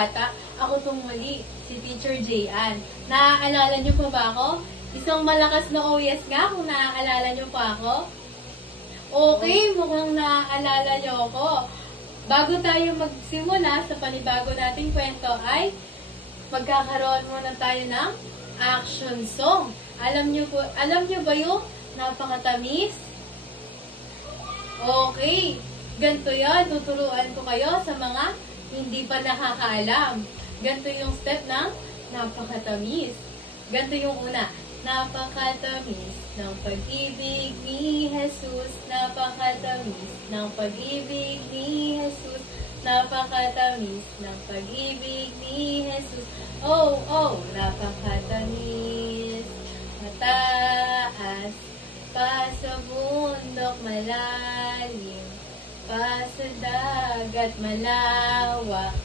bata, ako tong muli, si Teacher Jayan. Naaalala niyo pa ba ako? Isang malakas na OS nga kung naaalala niyo pa ako. Okay, mukhang naaalala niyo ako. Bago tayo magsimula sa panibago nating kwento ay magkakaroon muna tayo ng action song. Alam niyo ba yung napakatamis? Okay, ganito yan. Tuturuan ko kayo sa mga hindi pa nakakaalam. Ganito yung step ng napakatamis. Ganito yung una. Napakatamis ng pag-ibig ni Jesus. Napakatamis ng pag-ibig ni Jesus. Napakatamis ng pag-ibig ni Jesus. Oh, oh, napakatamis. Mataas pa sa bundok malalim, pa sa dagat malawak,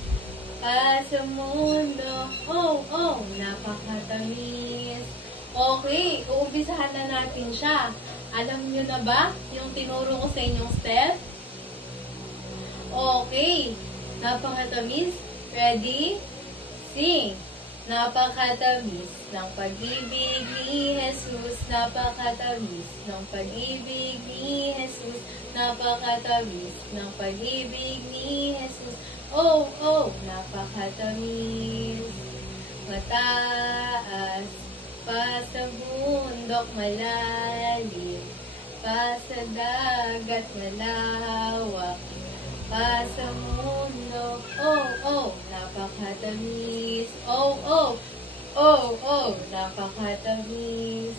pa sa mundo, oh, oh, napakatamis. Okay, uumpisahan na natin siya. Alam nyo na ba yung tinuro ko sa inyong step? Okay, napakatamis. Ready? Sing. Napakatamis ng pag-ibig ni Jesus. Napakatamis ng pag-ibig ni Jesus. Napakatamis ng pag-ibig ni Jesus. Oh, oh, napakatamis. Mataas pa sa bundok malalim, pa sa dagat malawak, pa sa mundo, oh, oh, napakatamis. Oh, oh, oh, oh, napakatamis.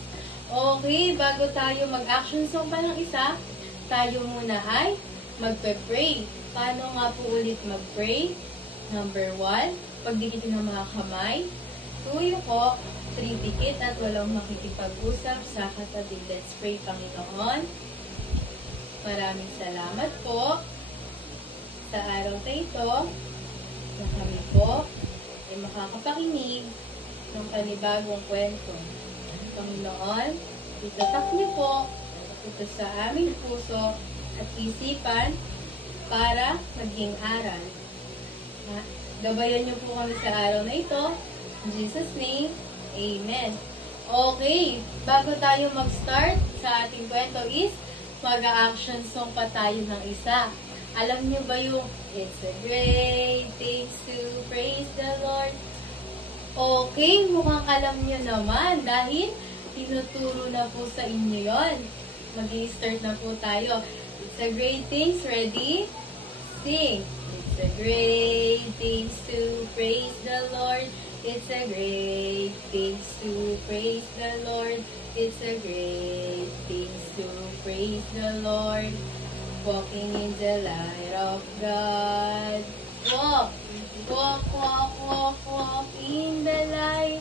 Okay, bago tayo mag-action song pa ng isa, tayo muna ay magpe-pray. Paano nga po ulit mag-pray? Number 1, pagdikitin ng mga kamay. 2, yuko. 3, dikit at walang makikipag-usap sa katabi. Let's pray, Panginoon. Maraming salamat po sa araw na ito na kami po ay makakapakinig ng panibagong kwento. Panginoon, itatak niyo po ito sa aming puso at isipan para maging aral. Gabayan niyo po kami sa araw na ito. In Jesus' name, Amen. Okay, bago tayo mag-start sa ating kwento is mag-action song pa tayo ng isa. Alam niyo ba yung It's a great thing to praise the Lord? Okay, mukhang alam niyo naman dahil tinuturo na po sa inyo yon. Mag-i-start na po tayo. It's a great thing. Ready? Sing. It's a great thing to praise the Lord. It's a great thing to praise the Lord. It's a great thing to praise the Lord. Walking in the light of God. Walk, walk, walk, walk, walk in the light.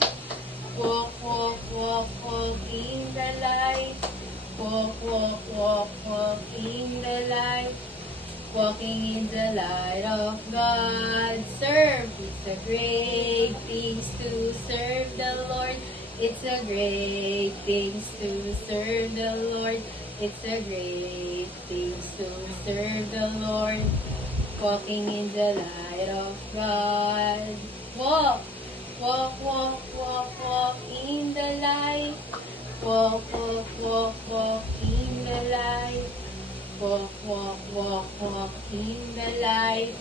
Walk, walk, walk, walk in the light. Walk, walk, walk, walk in the light. Walking in the light of God. Serve. It's a great thing to serve the Lord. It's a great thing to serve the Lord. It's a great thing to serve the Lord. Walking in the light of God. Walk, walk, walk, walk, walk in the light. Walk, walk, walk, walk in the light. Walk, walk, walk, walk in the light.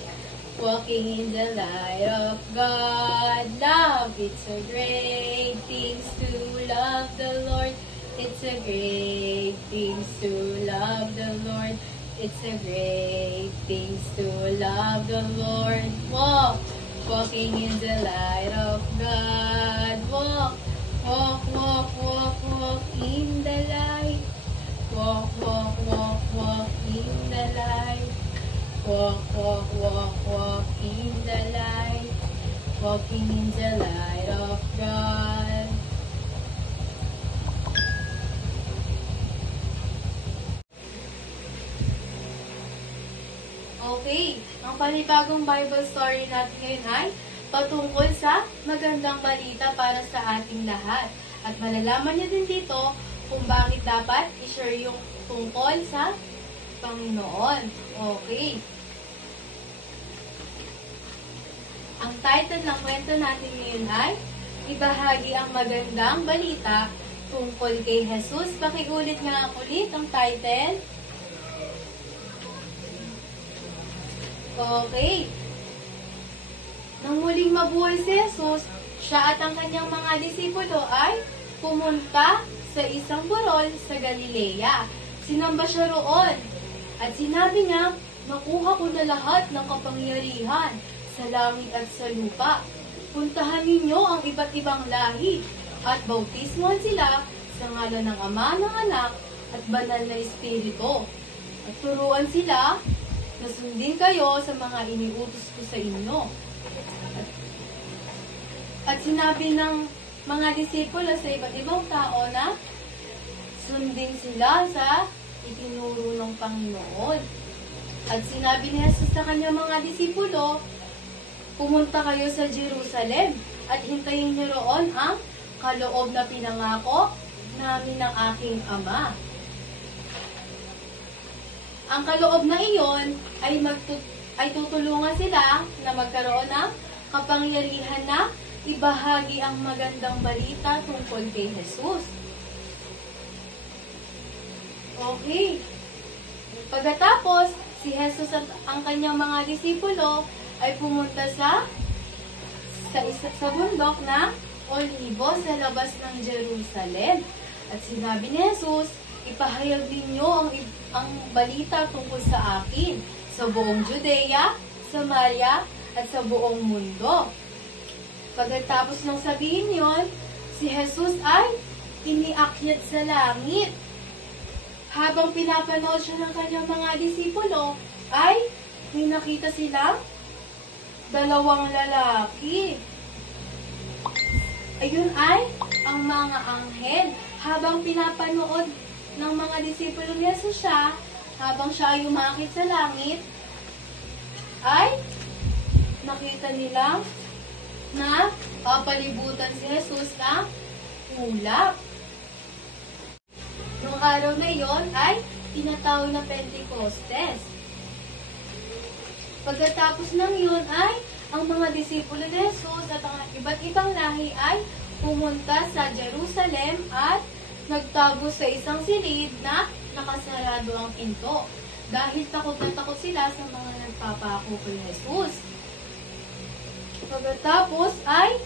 Walking in the light of God. Love, it's a great thing to love the Lord. It's a great thing to love the Lord. It's a great thing to love the Lord. Walk, walking in the light of God. Walk, walk, walk, walk, walk in the light. Walk, walk, walk, walk in the light. Walk, walk, walk, walk in the light. Walking in the light of God. Okay, ang panibagong Bible story natin ngayon ay patungkol sa magandang balita para sa ating lahat. At malalaman niyo din dito kung bakit dapat i-share yung tungkol sa Panginoon. Okay. Ang title ng kwento natin ngayon ay ibahagi ang magandang balita tungkol kay Jesus. Pakiulit nga ulit ang title. Okay. Nang muling mabuhay si Jesus, siya at ang kanyang mga disipulo ay pumunta sa isang burol sa Galilea. Sinamba siya roon at sinabi niya, "Nakuha ko na lahat ng kapangyarihan sa langit at sa lupa. Puntahan ninyo ang iba't ibang lahi at bautismuhan sila sa ngalan ng Ama, ng Anak at Banal na Espiritu. At turuan sila na sundin kayo sa mga iniutos ko sa inyo." At sinabi ng mga disipulo sa iba't ibang tao na sundin sila sa itinuro ng Panginoon. At sinabi ni Jesus sa kanyang mga disipulo, "Pumunta kayo sa Jerusalem at hintayin niyo roon ang kaloob na pinangako namin ng aking Ama." Ang kaloob na iyon ay tutulungan sila na magkaroon ng kapangyarihan na ibahagi ang magandang balita tungkol kay Jesus. Okay. Pagkatapos, si Jesus at ang kanyang mga disipulo ay pumunta sa bundok na Olivo sa labas ng Jerusalem. At sinabi ni Jesus, "Ipahayag ninyo ang balita tungkol sa akin sa buong Judea, Samaria, at sa buong mundo." Pagkatapos ng sabihin yon, si Jesus ay iniakyat sa langit. Habang pinapanood siya ng kanyang mga disipulo, ay may nakita silang dalawang lalaki. Ayun ay ang mga anghel. Habang pinapanood ng mga disipulo ni Jesus siya, habang siya ay umakyat sa langit, ay nakita nilang na papalibutan si Jesus ng ulap. Noong araw na iyon ay tinatawag na Pentecostes. Pagkatapos ng iyon ay ang mga disipulo ni Jesus at ang iba't ibang lahi ay pumunta sa Jerusalem at nagtago sa isang silid na nakasarado ang pinto dahil takot na takot sila sa mga nagpapako kay Jesus. Pagkatapos ay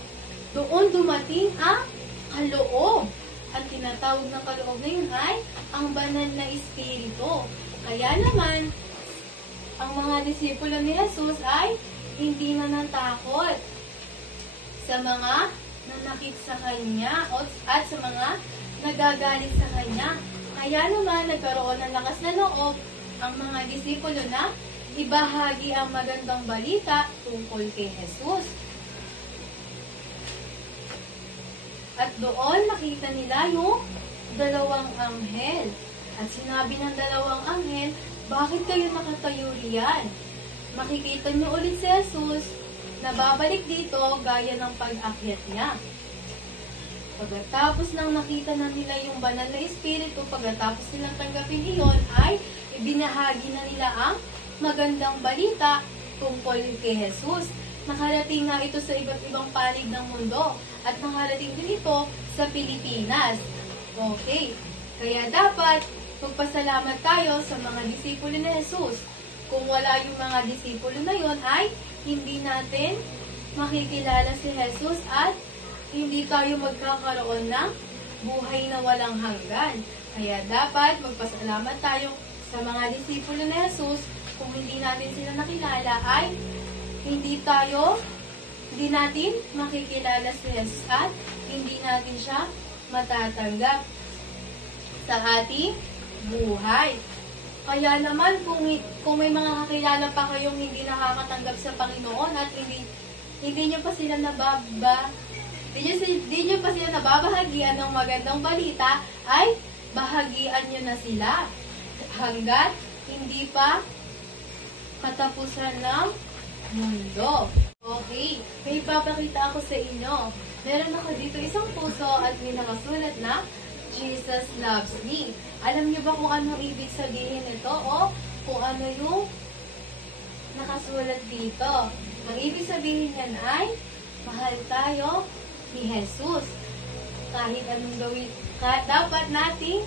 doon dumating ang kaloob. Ang tinatawag na kaloob na yun ay ang Banal na Espiritu. Kaya naman, ang mga disipulo ni Jesus ay hindi na natakot sa mga nanakit sa Kanya at sa mga nagagalit sa Kanya. Kaya naman, nagkaroon ng lakas na loob ang mga disipulo na ibahagi ang magandang balita tungkol kay Jesus. At doon makita nila yung dalawang anghel. At sinabi ng dalawang anghel, "Bakit kayo nakatayo riyan? Makikita niyo ulit si Jesus na babalik dito gaya ng pag-akyat niya." Pagkatapos nang nakita na nila yung Banal na Espiritu, pagkatapos nilang tanggapin iyon, ay ibinahagi na nila ang magandang balita tungkol kay Jesus. Nakarating na ito sa iba't ibang panig ng mundo at nakarating din ito sa Pilipinas. Okay, kaya dapat magpasalamat tayo sa mga disipulo ni Jesus. Kung wala yung mga disipulo na yon, ay hindi natin makikilala si Jesus at hindi tayo magkakaroon ng buhay na walang hanggan. Kaya dapat magpasalamat tayo sa mga disipulo ni Jesus. Kung hindi natin sila nakilala, ay hindi natin makikilala si Jesus at hindi natin siya matatanggap sa ating buhay. Kaya naman, kung may mga kakilala pa kayong hindi nakakatanggap sa Panginoon at hindi nyo pa sila nababahagian ng magandang balita, ay bahagian nyo na sila hanggat hindi pa katapusan ng mundo. Okay, may papakita ako sa inyo. Meron ako dito isang puso at may nakasulat na Jesus loves me. Alam niyo ba kung anong ibig sabihin nito o kung ano yung nakasulat dito. Ang ibig sabihin yan ay, mahal tayo ni Jesus. Kahit anong gawin, dapat nating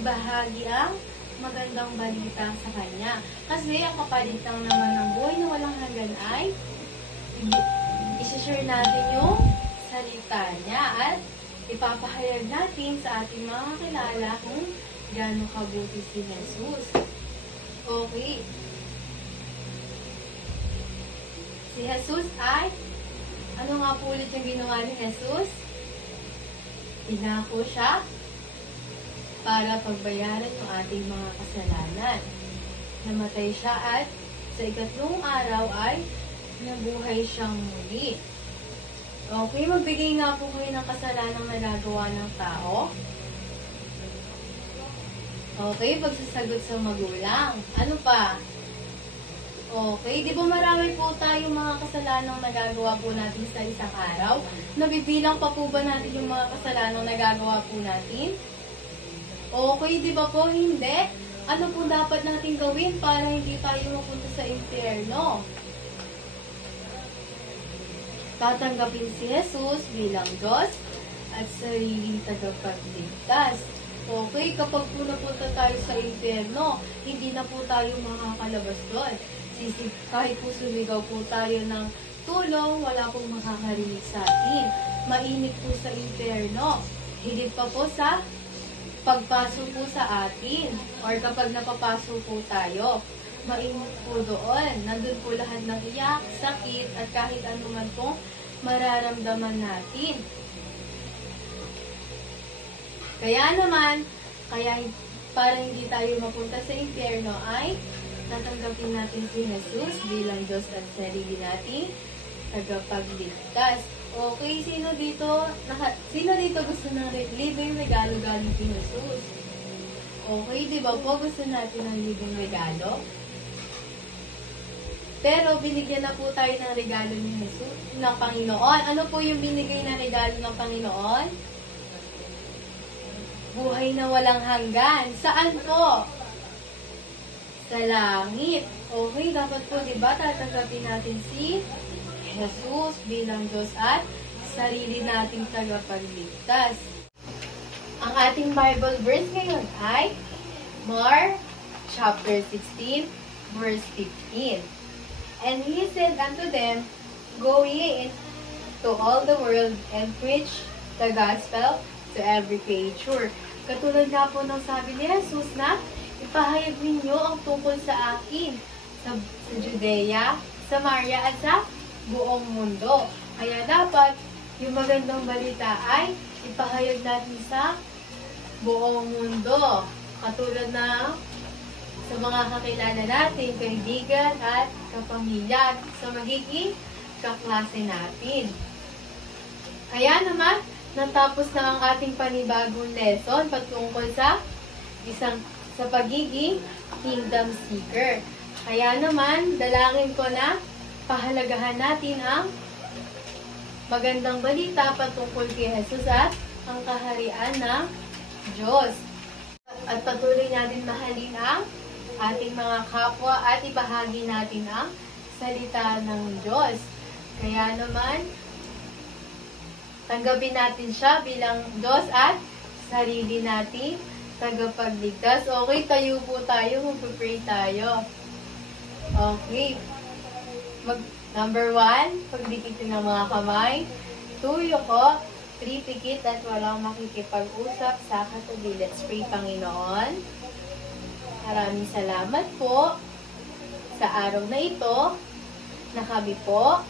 ibahagi ang magandang balita sa Kanya. Kasi ang kapalit lang naman ng buhay na walang hanggan ay i-share natin yung salita niya at ipapahayag natin sa ating mga kilala kung gaano kabuti si Jesus. Okay. Si Jesus ay, ano nga po ulit yung ginawa ni Jesus? Pinako siya para pagbayaran yung ating mga kasalanan. Namatay siya at sa ikatlong araw ay nabuhay siyang muli. Okay, magbigay nga po kayo ng kasalanang nagagawa ng tao. Okay, pagsasagot sa magulang. Ano pa? Okay, di ba marami po tayong mga kasalanang nagagawa po natin sa isang araw? Nabibilang pa po ba natin yung mga kasalanang nagagawa po natin? Okay, di ba po? Hindi. Ano po dapat natin gawin para hindi tayo mapunta sa impyerno? Tatanggapin si Jesus bilang Diyos at sariling tagapagligtas. Okay, kapag po napunta tayo sa impyerno, hindi na po tayo makakalabas doon. Kahit po sumigaw po tayo ng tulong, wala pong makakarinig sa atin. Mainit po sa impyerno. Higit pa po sa pagpasok po sa atin or kapag napapasok po tayo. Mainit po doon. Nandun po lahat ng iyak, sakit, at kahit anuman pong mararamdaman natin. Kaya naman, para hindi tayo mapunta sa impyerno ay tatanggapin natin si Jesus bilang Diyos at sarili nating tagapagligtas. Okay, sino dito gusto ng libreng regalo galing kay Jesus? Okay, di ba po gusto natin ng libreng regalo? Pero binigyan na po tayo ng regalo ni Jesus, ng Panginoon. Ano po yung binigay na regalo ng Panginoon? Buhay na walang hanggan. Saan po? Sa langit. Okay, dapat po, di ba, tatanggapin natin si Jesus bilang Diyos at sarili nating tagapagligtas. Ang ating Bible verse ngayon ay Mark chapter 16, verse 15. And he said unto them, Go ye into all the world and preach the gospel to every creature. Katulad nga po ng sabi ni Jesus na ipahayag ninyo ang tungkol sa akin sa Judea, Samaria at sa buong mundo. Kaya dapat yung magandang balita ay ipahayag natin sa buong mundo. Katulad na sa mga kakilala natin, kaibigan at kapamilya sa magiging kaklase natin. Kaya naman, natapos na ang ating panibagong lesson patungkol sa pagiging kingdom seeker. Kaya naman, dalangin ko na pahalagahan natin ang magandang balita patungkol kay Jesus at ang kaharian ng Diyos. At patuloy natin mahalin ang ating mga kapwa at ibahagi natin ang salita ng Diyos. Kaya naman, tanggapin natin siya bilang Diyos at sarili natin tagapagligtas. Okay, tayo po tayo, mag-pray tayo. Okay. Number 1, pagdikitin ng mga kamay. 2, yuko. 3, pikit at walang makikipag-usap sa katabi. Let's pray, Panginoon. Maraming salamat po sa araw na ito na kami po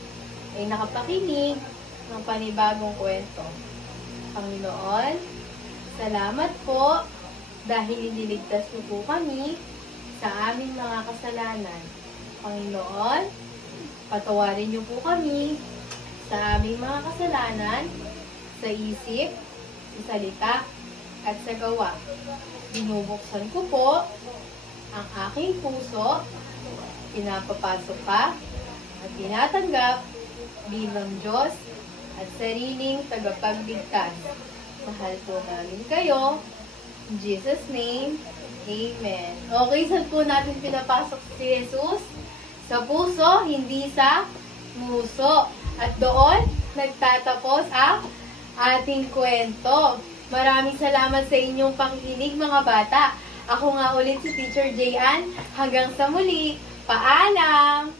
ay nakapakinig ng panibagong kwento. Panginoon, salamat po dahil iniligtas mo po kami sa aming mga kasalanan. Panginoon, patawarin niyo po kami sa aming mga kasalanan sa isip, sa salita, at sa gawa. Binubuksan ko po ang aking puso, pinapapasok ka at tinatanggap bilang Diyos at sariling tagapagligtas. Mahal po namin kayo. In Jesus' name, Amen. Okay, saan po natin pinapasok si Jesus? Sa puso, hindi sa muso. At doon, nagtatapos ang ating kwento. Maraming salamat sa inyong pakikinig mga bata. Ako nga ulit si Teacher Jayan. Hanggang sa muli, paalam!